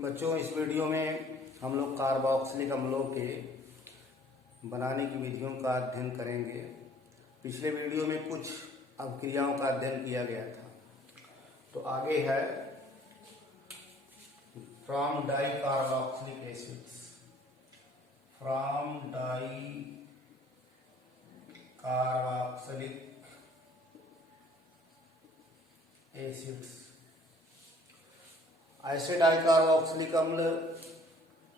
बच्चों, इस वीडियो में हम लोग कार्बोक्सिलिक अम्लों के बनाने की विधियों का अध्ययन करेंगे। पिछले वीडियो में कुछ अभिक्रियाओं का अध्ययन किया गया था। तो आगे है from di carboxylic acids, from di carboxylic acids. ऐसे डाई कार्बोक्सिलिक अम्ल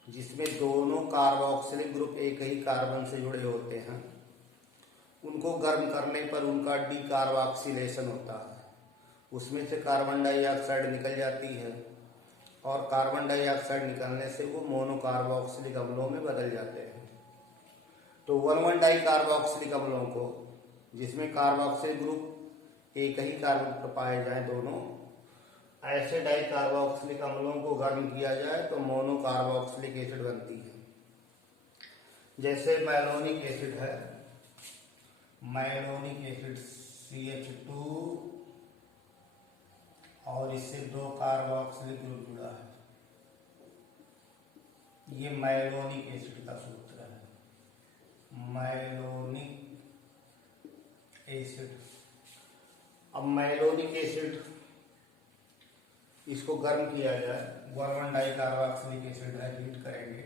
जिसमें दोनों कार्बोक्सिलिक ग्रुप एक ही कार्बन से जुड़े होते हैं, उनको गर्म करने पर उनका डीकार्बोक्सिलेशन होता है। उसमें से कार्बन डाइऑक्साइड निकल जाती है और कार्बन डाइऑक्साइड निकलने से वो मोनोकार्बोक्सिलिक अम्लों में बदल जाते हैं। तो 1,1 डाई कार्बोक्सिलिक अम्लों को, जिसमें कार्बोक्सिलिक ग्रुप एक ही कार्बन पर पाए जाए दोनों, ऐसे डाई कार्बोक्सिलिक अम्लों को गर्म किया जाए तो मोनोकार्बोक्सिलिक एसिड बनती है। जैसे मैलोनिक एसिड है, मैलोनिक एसिड CH2 और इससे 2 कार्बोक्सिलिक ग्रुप जुड़ा है। ये मैलोनिक एसिड का सूत्र है, मैलोनिक एसिड। अब मैलोनिक एसिड इसको गर्म किया जाए, 1,1 डाई कार्बोक्सिलिक एसिड है, हीट करेंगे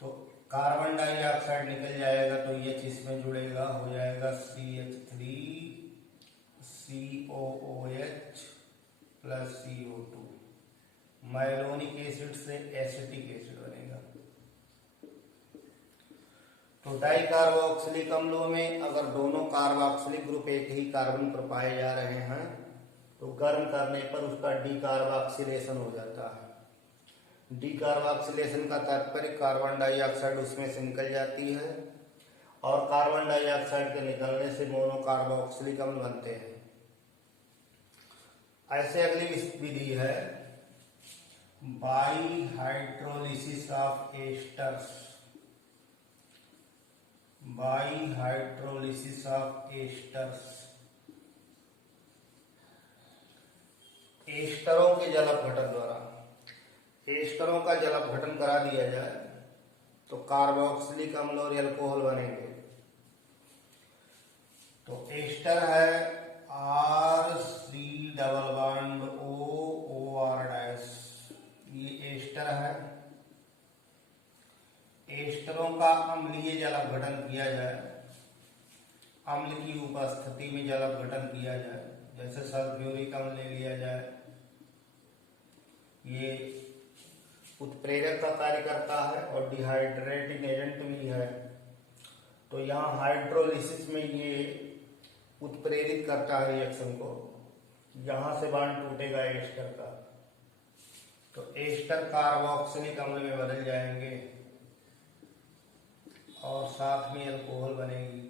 तो कार्बन डाइऑक्साइड निकल जाएगा, तो ये इसमें जुड़ेगा, हो जाएगा CH3 COOH plus CO2। Malonic acid से एसिटिक एसिड बनेगा। तो डाई कार्बोक्सिलिक अम्लों में अगर दोनों कार्बोक्सिलिक ग्रुप एक ही कार्बन पर पाए जा रहे हैं तो गर्म करने पर उसका डीकार्बोक्सिलेशन हो जाता है। डीकार्बोक्सिलेशन का तात्पर्य कार्बन डाइऑक्साइड उसमें से निकल जाती है और कार्बन डाइऑक्साइड के निकलने से मोनोकार्बोक्सिलिक अम्ल बनते हैं। ऐसे अगली विधि है by hydrolysis of esters, by hydrolysis of esters. एस्टरों के जल अपघटन द्वारा, एस्टरों का जल अपघटन करा दिया जाए तो कार्बोक्सिलिक अम्ल और एल्कोहल बनेंगे। तो एस्टर है RC डबल बॉन्ड OR', ये एस्टर है। एस्टरों का अम्लीय जल अपघटन किया जाए, अम्ल की उपस्थिति में जल अपघटन किया जाए, जैसे सल्फ्यूरिक अम्ल ले लिया जाए, ये उत्प्रेरक का कार्य करता है और डिहाइड्रेटिंग एजेंट भी है। तो यहाँ हाइड्रोलिसिस में ये उत्प्रेरित करता है रिएक्शन को, यहां से बांड टूटेगा एस्टर का, तो एस्टर कार्बोक्सिलिक अम्ल में बदल जाएंगे और साथ में अल्कोहल बनेगी।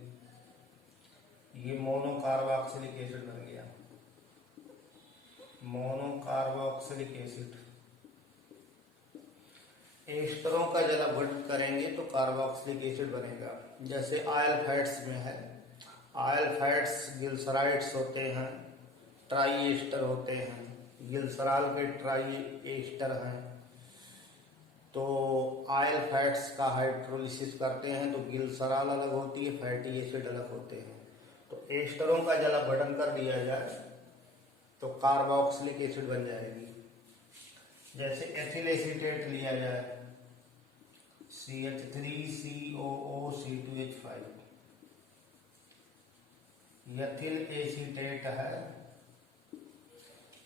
ये मोनोकार्बोक्सिलिक एसिड बन गया, मोनोकार्बोक्सिलिक एसिड। एस्टरों का जल अपघटन करेंगे तो कार्बोक्सिलिक एसिड बनेगा। जैसे ऑयल फैट्स में है, ऑयल फैट्स ग्लिसराइड्स होते हैं, ट्राई एस्टर होते हैं, ग्लिसरॉल के ट्राई एस्टर हैं। तो ऑयल फैट्स का हाइड्रोलिसिस करते हैं तो ग्लिसरॉल अलग होती है, फैटी एसिड अलग होते हैं। तो एस्टरों का जल अपघटन कर दिया जाए तो कार्बोक्सिलिक एसिड बन जाएगी। जैसे एथिल एसीटेट लिया जाए, CH3COOC2H5, एथिल एसीटेट है।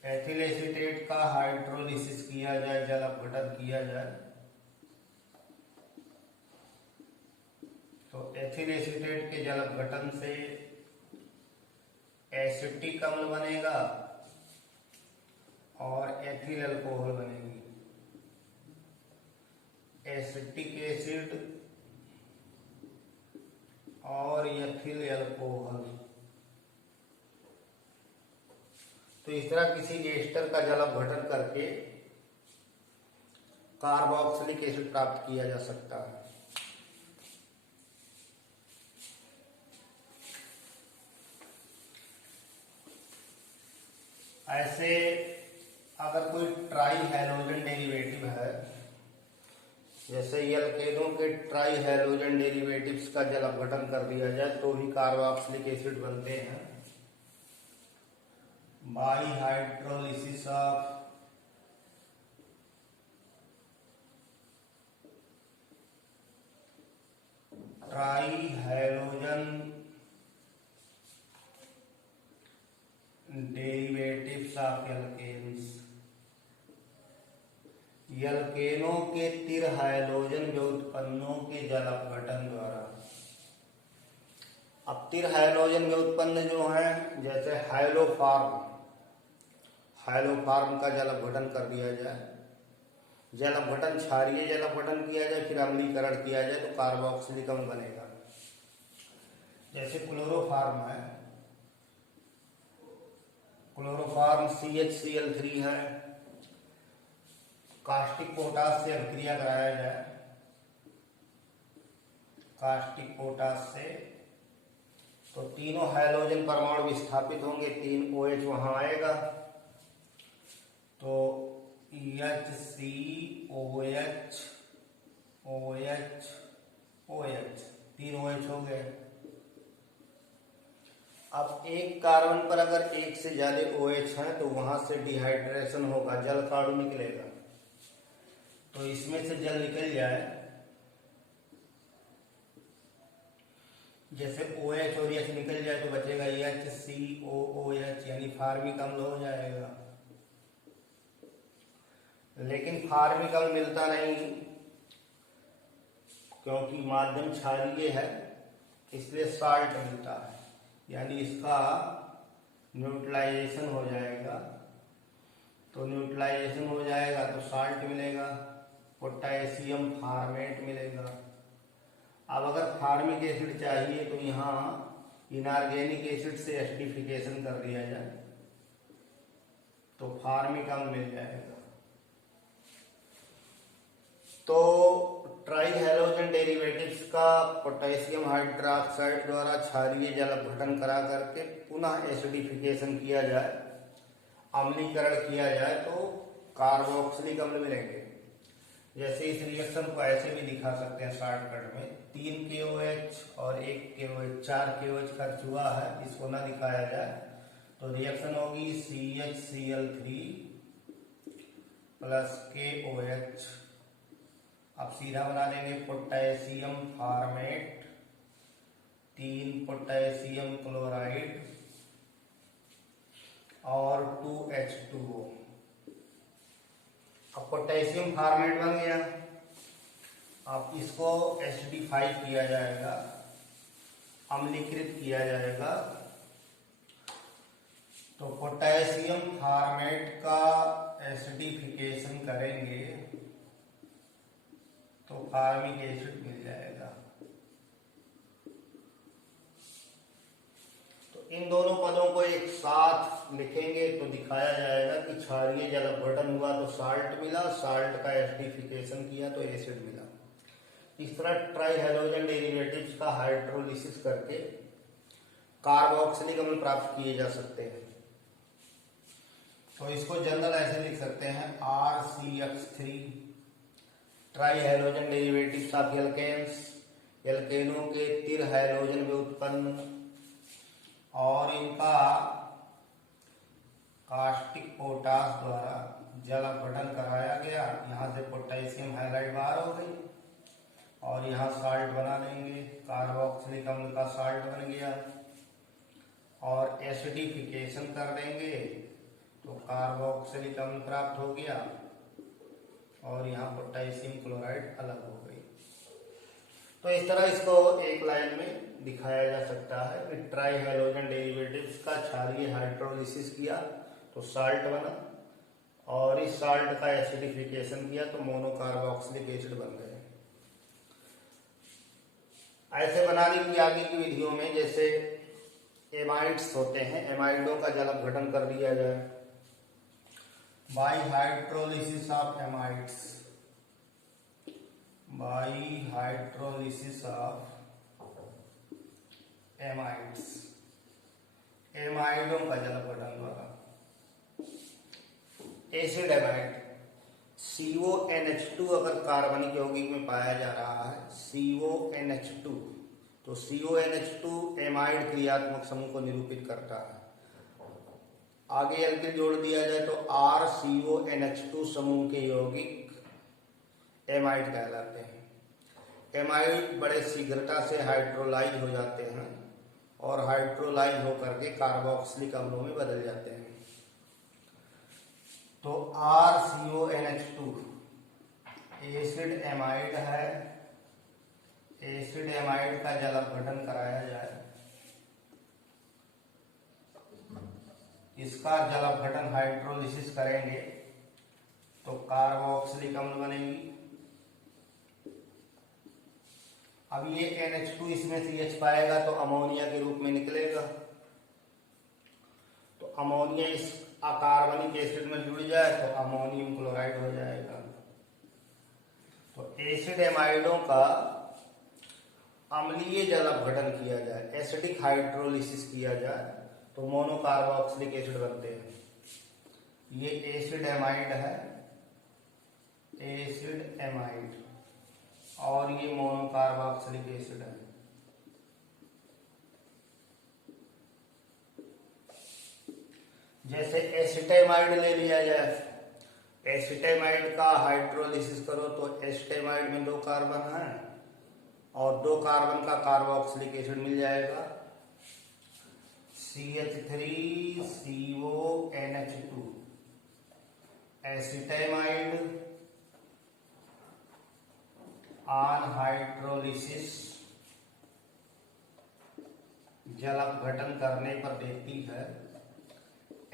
एथिल एसीटेट का हाइड्रोलिसिस किया जाए, जल अपघटन किया जाए तो एथिल एसीटेट के जल अपघटन से एसिटिक अम्ल बनेगा और एथिल अल्कोहल बनेगी। एसिटिक एसिड और एथिल अल्कोहल। तो इस तरह किसी एस्टर का जल अपघटन करके कार्बोक्सिलिक एसिड प्राप्त किया जा सकता है। ऐसे अगर कोई ट्राई हैलोजन डेरिवेटिव है, जैसे एल्केनों के ट्राई हैलोजन डेरिवेटिव्स का जल अपघटन कर दिया जाए तो भी कार्बोक्सिलिक एसिड बनते हैं by hydrolysis of tri halogen derivatives of alkanes. एल्केनों के तिर हाइलोजन व्युत्पन्नों के जल अपघटन द्वारा। अब तिर हाइलोजन व्युत्पन्न जो है, जैसे हाइलोफार्म का जल अपघटन कर दिया जाए, जल अपघटन क्षारीय जल अपघटन किया जाए, फिर अम्लीकरण किया जाए तो कार्बोक्सिलिक अम्ल बनेगा। जैसे क्लोरोफार्म है, क्लोरोफार्म CHCl3 है, कास्टिक पोटास से अभिक्रिया कराया जाए, कास्टिक पोटास से, तो तीनों हाइड्रोजन परमाणु विस्थापित होंगे, 3 OH वहां आएगा, तो HCOH OH OH 3 OH हो गए। अब एक कार्बन पर अगर एक से ज्यादा OH है तो वहां से डिहाइड्रेशन होगा, जल काणु निकलेगा। तो इसमें से जल निकल जाए, जैसे OH और H निकल जाए तो बचेगा HCOOH, यानी फार्मिक अम्ल हो जाएगा। लेकिन फार्मिक अम्ल मिलता नहीं, क्योंकि माध्यम क्षारीय है, इसलिए साल्ट मिलता है, यानी इसका न्यूट्रलाइजेशन हो जाएगा। तो न्यूट्रलाइजेशन हो जाएगा तो साल्ट मिलेगा, पोटेशियम फार्मेट मिलेगा। अब अगर फार्मिक एसिड चाहिए तो यहाँ इनऑर्गेनिक एसिड से एसिडिफिकेशन कर दिया जाए तो फार्मिक अम्ल मिल जाएगा। तो ट्राई हैलोजन डेरिवेटिव्स का पोटेशियम हाइड्रोक्साइड द्वारा क्षारीय जल अपघटन करा करके पुनः एसिडिफिकेशन किया जाए, अम्लीकरण किया जाए तो कार्बोक्सिलिक अम्ल मिलेंगे। जैसे इस रिएक्शन को ऐसे भी दिखा सकते हैं शॉर्टकट में, 3 KOH और 1 KOH, 4 KOH खर्च हुआ है, इसको ना दिखाया जाए तो रिएक्शन होगी CHCl3 प्लस KOH। अब सीधा बना देंगे, पोटेशियम फार्मेट 3 पोटेशियम क्लोराइड और 2H2O। अब पोटेशियम फार्मेट बन गया। अब इसको एसिडिफाई किया जाएगा, अम्लीकृत किया जाएगा, तो पोटेशियम फार्मेट का एसिडिफिकेशन करेंगे तो फार्मिक एसिड मिल जाएगा। तो इन दोनों पदों को एक साथ लिखेंगे तो दिखाया जाएगा कि क्षारीय जल अपघटन हुआ तो साल्ट मिला, साल्ट का एसिडिफिकेशन किया तो एसिड मिला। इस तरह ट्राई हैलोजन डेरिवेटिव्स का हाइड्रोलिसिस करके कार्बोक्सिलिक अम्ल प्राप्त किए जा सकते हैं। तो इसको जनरल ऐसे लिख सकते हैं, RCH3 tri halogen derivatives of alkanes, एल्केनों के तिर हैलोजन व्युत्पन्न और इनका कास्टिक पोटास द्वारा जल अपघटन कराया गया। यहाँ से पोटेशियम हाइड्राइड बाहर हो गई और यहाँ साल्ट बना लेंगे, कार्बोक्सिलिक अम्ल का साल्ट बन गया, और एसिडिफिकेशन कर देंगे तो कार्बोक्सिलिक अम्ल प्राप्त हो गया और यहाँ पोटेशियम क्लोराइड अलग हो गई। तो इस तरह इसको एक लाइन में दिखाया जा सकता है कि ट्राई हैलोजन डेरिवेटिव्स का क्षारीय हाइड्रोलिसिस किया तो साल्ट बना, और इस साल्ट का एसिडिफिकेशन किया तो मोनोकार्बोक्सिलिक एसिड बन गए। ऐसे बनाने की आगे की विधियों में जैसे एमाइड्स होते हैं, एमाइडों का जल अपघटन कर दिया जाए by hydrolysis of amides, by hydrolysis of amides, एमाइडों का जल अपघटन द्वारा। एसिड एमाइड CONH2 अगर कार्बनिक यौगिक में पाया जा रहा है CONH2, तो CONH2 एमाइड क्रियात्मक समूह को निरूपित करता है। आगे एल्किल जोड़ दिया जाए तो RCONH2 समूह के यौगिक एमाइड कहलाते हैं। एमाइड बड़े शीघ्रता से हाइड्रोलाइज हो जाते हैं और हाइड्रोलाइज होकर के कार्बोक्सिलिक अम्लों में बदल जाते हैं। तो RCONH2 एसिड एमाइड है। एसिड एमाइड का जल अपघटन कराया जाए, इसका जल अपघटन हाइड्रोलिसिस करेंगे तो कार्बोक्सिलिक अम्ल बनेगी। अब ये NH2 इसमें CH पाएगा तो अमोनिया के रूप में निकलेगा। तो अमोनिया इस अकार्बनिक एसिड में जुड़ जाए तो अमोनियम क्लोराइड हो जाएगा। तो एसिड एमाइडों का अम्लीय जल अपघटन किया जाए, एसिडिक हाइड्रोलिसिस किया जाए तो मोनोकार्बोक्सिलिक एसिड बनते हैं। ये एसिड एमाइड है, एसिड एमाइड, और ये मोनोकार्बोक्सिलिक एसिड है। जैसे एसिटेमाइड ले लिया जाए, एसिटेमाइड का हाइड्रोलिसिस करो तो एसिटेमाइड में 2 कार्बन है और 2 कार्बन का कार्बोक्सिलिक एसिड मिल जाएगा CH3CONH2। एसिटेमाइड ऑन हाइड्रोलिसिस जल अपघटन करने पर देती है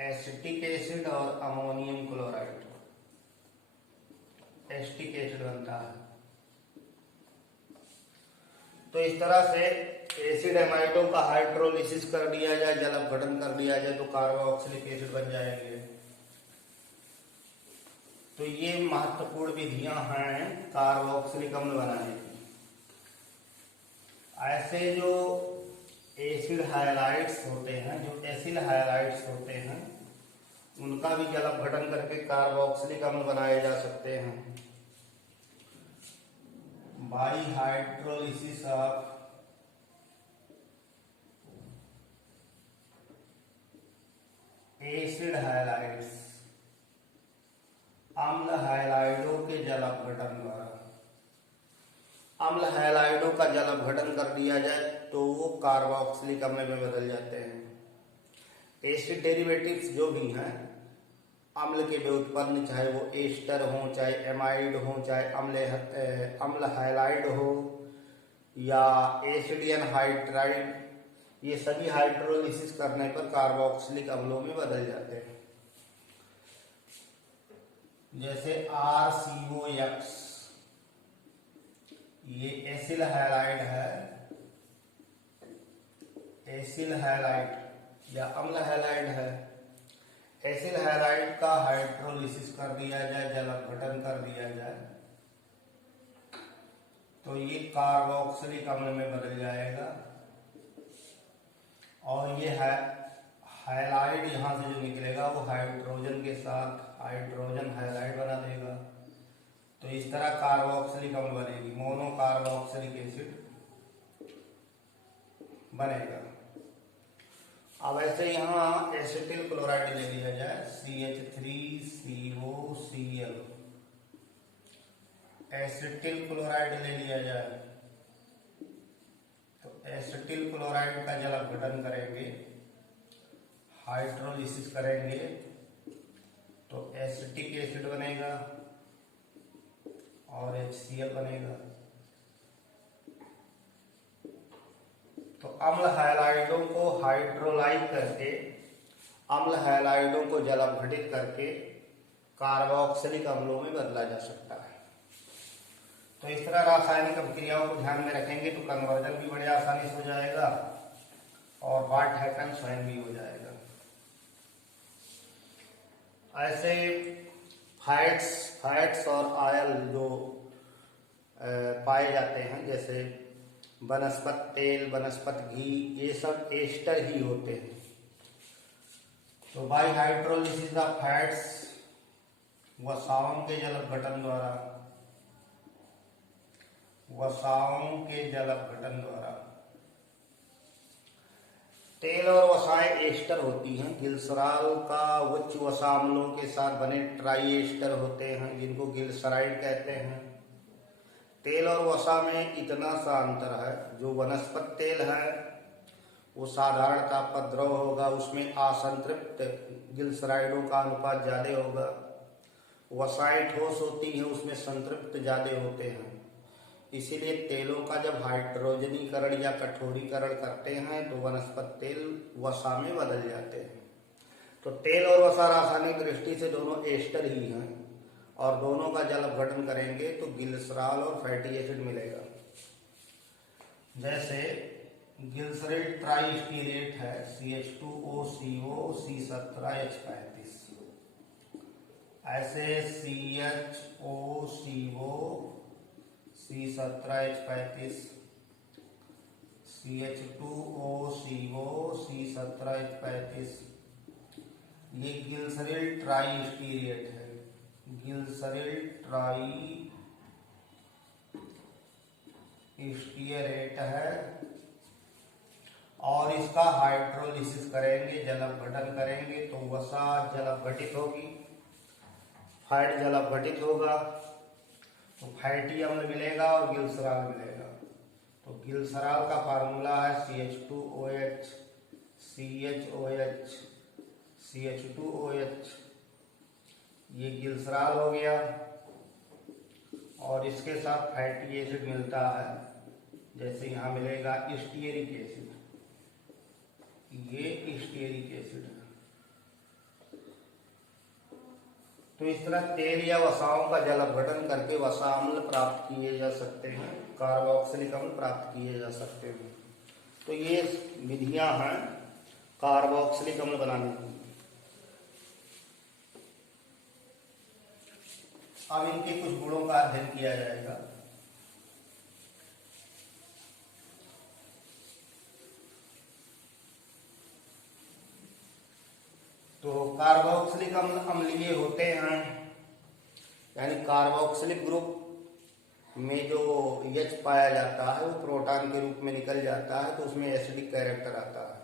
एसिटिक एसिड और अमोनियम क्लोराइड, एसिटिक एसिड बनता है। तो इस तरह से एसिड एमाइडों का हाइड्रोलिसिस कर दिया जाए, जल अपघटन कर दिया जाए तो कार्बोक्सिलिक एसिड बन जाएंगे। तो ये महत्वपूर्ण विधियां हैं कार्बोक्सिलिक अम्ल बनाने की। ऐसे जो एसिड हाइलाइट्स होते हैं, जो एसिड हाइलाइट्स होते हैं, उनका भी जल अपघटन करके कार्बोक्सिलिक अम्ल बनाए जा सकते हैं। By hydrolysis of acid highlights, अम्ल हाइलाइडों के जल अपघटन द्वारा अम्ल हाइलाइडों का जल अपघटन कर दिया जाए तो वो कार्बोक्सिलिक अम्ल में बदल जाते हैं। एसिड डेरिवेटिव्स जो भी हैं अम्ल के व्युत्पन्न, चाहे वो एस्टर हो, चाहे एमाइड हो, चाहे अम्ल हाइलाइड हो या एसिडियन हाइड्राइड, ये सभी हाइड्रोलिसिस करने पर कार्बोक्सिलिक अम्लों में बदल जाते हैं। जैसे RCOX, ये एसिल हाइलाइड है, एसिल हाइलाइड या अम्ल हाइलाइड है। एसिल हाइलाइड का हाइड्रोलिसिस कर दिया जाए, जल अपघटन कर दिया जाए तो ये कार्बोक्सिलिक अम्ल में बदल जाएगा और ये हाइलाइड यहां से जो निकलेगा वो हाइड्रोजन के साथ हाइड्रोजन हाइलाइड बना देगा। तो इस तरह कार्बोक्सिलिक अम्ल बनेगी, मोनोकार्बोक्सिलिक एसिड बनेगा। अब ऐसे यहाँ एसिटिल क्लोराइड ले लिया जाए CH3COCl, एसिटिल क्लोराइड ले लिया जाए तो एसिटिल क्लोराइड का जल अपघटन करेंगे, हाइड्रोलिसिस करेंगे तो एसिटिक एसिड बनेगा और HCl बनेगा। तो अम्ल हाइलाइडों को हाइड्रोलाइज करके, अम्ल हाइलाइडों को जल अपघटित करके कार्बोक्सिलिक अम्लों में बदला जा सकता है। तो इस तरह रासायनिक अभिक्रियाओं को ध्यान में रखेंगे तो कन्वर्जन भी बड़े आसानी से हो जाएगा और बार्ट-हाइपन स्वयं भी हो जाएगा। ऐसे फैट्स और ऑयल जो पाए जाते हैं, जैसे वनस्पति तेल, वनस्पति घी, ये सब एस्टर ही होते हैं। तो बाई हाइड्रोलिसिस ऑफ फैट्स वसाओं के जल अपघटन द्वारा, वसाओं के जल अपघटन द्वारा। तेल और वसाएं एस्टर होती हैं। गिल्सराल का उच्च वसाअम्लों के साथ बने ट्राई एस्टर होते हैं जिनको गिल्सराइड कहते हैं। तेल और वसा में इतना सा अंतर है, जो वनस्पति तेल है वो साधारण ताप पर द्रव होगा, उसमें असंतृप्त गिल्सराइडों का अनुपात ज्यादा होगा। वसाएं ठोस होती हैं, उसमें संतृप्त ज्यादा होते हैं। इसीलिए तेलों का जब हाइड्रोजनीकरण या कठोरीकरण करते हैं तो वनस्पति तेल वसा में बदल जाते हैं। तो तेल और वसा रासायनिक दृष्टि से दोनों एस्टर ही हैं और दोनों का जल अपघटन करेंगे तो गिल्सराल और फैटी एसिड मिलेगा। जैसे गिल्सराइड ट्राइस्टीरेट है CH2OCO C17H35, ऐसे CHOCO C17H35, CH2OCO C17H35, ये गिल्सराइड ट्राइस्टीरेट है, गिल्सराइड ट्राइस्टीरेट है। और इसका हाइड्रोलिसिस करेंगे, जल अपघटन करेंगे तो वसा जल अपघटित होगी, फैट जल अपघटित होगा तो फैटी अम्ल मिलेगा और गिल्सराल मिलेगा। तो गिल्सराल का फार्मूला है CH2OH CHOH CH2OH, ये गिल्सराल हो गया और इसके साथ फैटी एसिड मिलता है, जैसे यहाँ मिलेगा स्टीयरिक एसिड, ये स्टीयरिक एसिड है। तो इस तरह तेल या वसाओं का जल अपघटन करके वसा अम्ल प्राप्त किए जा सकते हैं, कार्बोक्सिलिक अम्ल प्राप्त किए जा सकते हैं। तो ये विधियां हैं कार्बोक्सिलिक अम्ल बनाने की। अब इनके कुछ गुणों का अध्ययन किया जाएगा। तो कार्बोक्सिलिक अम्ल अम्लीय होते हैं, यानी कार्बोक्सिलिक ग्रुप में जो H पाया जाता है वो प्रोटॉन के रूप में निकल जाता है, तो उसमें एसिडिक कैरेक्टर आता है।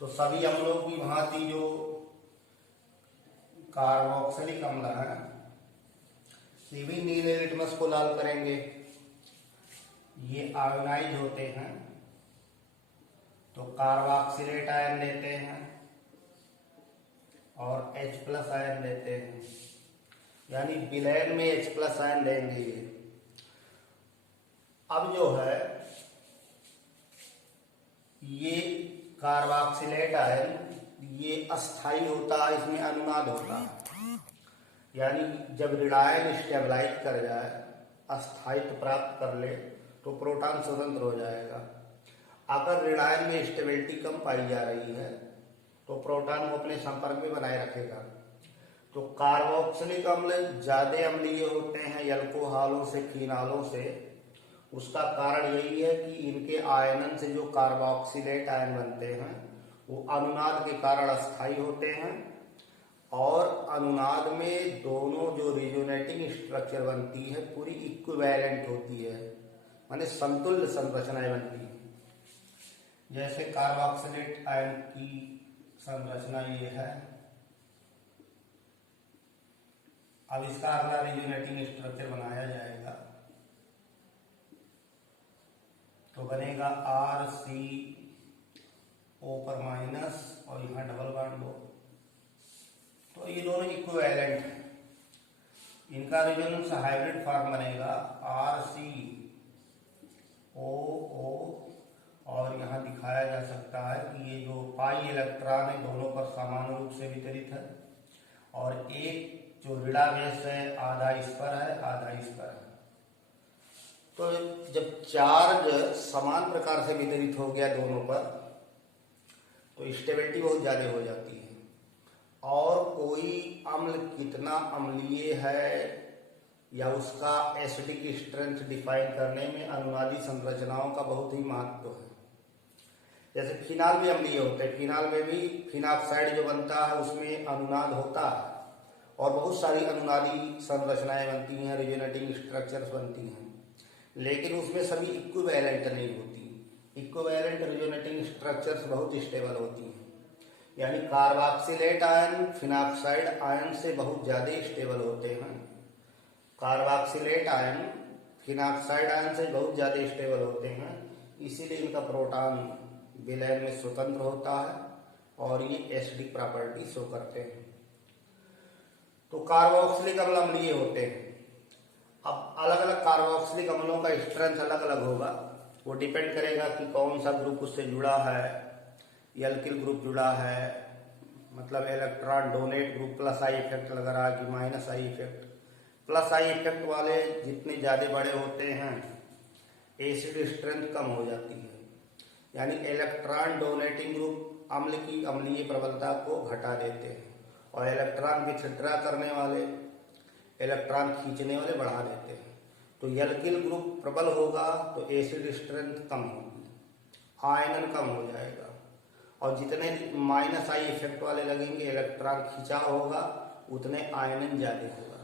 तो सभी अम्लों की भांति जो कार्बोक्सिलिक अम्ल है, ये भी नीले लिटमस को लाल करेंगे, ये आयोनाइज होते हैं तो कार्बोक्सिलेट आयन देते हैं और H+ आयन देते हैं, यानी विलयन में H+ आयन देंगे ये। अब जो है ये कार्बोक्सिलेट आयन ये अस्थाई होता है, इसमें अनुनाद होता है, यानी जब ऋणायन स्टेबलाइज कर जाए, अस्थायित्व प्राप्त कर ले तो प्रोटॉन स्वतंत्र हो जाएगा। अगर ऋणायन में स्टेबिलिटी कम पाई जा रही है तो प्रोटॉन को अपने संपर्क में बनाए रखेगा। तो कार्बोक्सिलिक अम्ल ज्यादा अम्लीय होते हैं एल्कोहलों से, फिनालों से। उसका कारण यही है कि इनके आयनन से जो कार्बोक्सिलेट आयन बनते हैं वो अनुनाद के कारण अस्थायी होते हैं और अनुनाद में दोनों जो रिजोनेटिंग स्ट्रक्चर बनती है पूरी इक्विवेलेंट होती है, माने समतुल्य संरचनाएं बनती है। जैसे कार्बोक्सिलेट आयन की संरचना ये है। अब इसका अगला रिजोनेटिंग स्ट्रक्चर बनाया जाएगा तो बनेगा RCO पर माइनस और यहाँ डबल बॉन्ड हो, तो ये दोनों इक्विवेलेंट हैं। इनका रेजोनेंस हाइब्रिड फॉर्म बनेगा RCOO और यहाँ दिखाया जा सकता है कि ये जो पाई इलेक्ट्रॉन है दोनों पर समान रूप से वितरित है और एक जो ऋणावेश है आधा इस पर है आधा इस पर है। तो जब चार्ज समान प्रकार से वितरित हो गया दोनों पर तो स्टेबिलिटी बहुत ज्यादा हो जाती है और कोई अम्ल कितना अम्लीय है या उसका एसिडिक स्ट्रेंथ डिफाइन करने में अनुनादी संरचनाओं का बहुत ही महत्व है। जैसे फिनाल भी अम्लीय होते हैं, फिनाल में भी फिनॉक्साइड जो बनता है उसमें अनुनाद होता है और बहुत सारी अनुनादी संरचनाएं बनती हैं, रिजोनेटिंग स्ट्रक्चर्स बनती हैं, लेकिन उसमें सभी इक्विवेलेंट नहीं होती। इक्विवेलेंट रिजोनेटिंग स्ट्रक्चर्स बहुत स्टेबल होती हैं, यानी कार्बोक्सिलेट आयन फिनॉक्साइड आयन से बहुत ज़्यादा स्टेबल होते हैं। कार्बोक्सिलेट आयन फिनॉक्साइड आयन से बहुत ज़्यादा स्टेबल होते हैं, इसीलिए इनका प्रोटॉन विलयन में स्वतंत्र होता है और ये एसिडिक प्रॉपर्टी शो करते हैं। तो कार्बोक्सिलिक अम्ल अम्लीय होते हैं। अब अलग अलग कार्बोक्सिलिक अम्लों का स्ट्रेंथ अलग अलग होगा, वो डिपेंड करेगा कि कौन सा ग्रुप उससे जुड़ा है। एल्किल ग्रुप जुड़ा है, मतलब electron donate group plus I effect लग रहा है कि minus I effect. Plus I effect वाले जितने ज़्यादा बड़े होते हैं एसिड स्ट्रेंथ कम हो जाती है, यानी इलेक्ट्रॉन डोनेटिंग ग्रुप अम्ल की अम्लीय प्रबलता को घटा देते हैं और इलेक्ट्रॉन विथड्रा करने वाले, इलेक्ट्रॉन खींचने वाले बढ़ा देते हैं। तो एल्किल ग्रुप प्रबल होगा तो एसिड स्ट्रेंथ कम होगी, आयनन कम हो जाएगा, और जितने माइनस आई इफेक्ट वाले लगेंगे, इलेक्ट्रॉन खिंचाव होगा, उतने आयनन ज़्यादा होगा।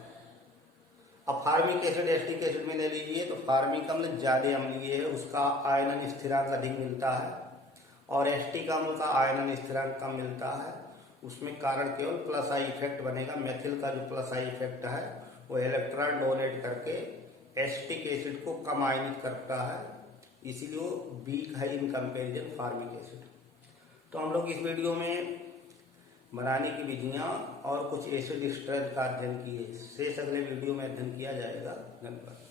अब फार्मिक एसिड एसिटिक एसिड में ले लीजिए तो फार्मिक अम्ल ज़्यादा अम्लीय है, उसका आयनन स्थिरांक अधिक मिलता है, और एसिटिक अम्ल का आयनन स्थिरांक कम मिलता है। उसमें कारण केवल प्लस आई इफेक्ट बनेगा। मेथिल का जो प्लस आई इफेक्ट है वो इलेक्ट्रॉन डोनेट करके एसिटिक एसिड को कम आयनित करता है, इसीलिए वो वीक है इन कंपेरिजन फार्मिक एसिड। तो हम लोग इस वीडियो में बनाने की विधियाँ और कुछ एसिड स्ट्रेंथ का अध्ययन किए, शेष अगले वीडियो में अध्ययन किया जाएगा। धन्यवाद।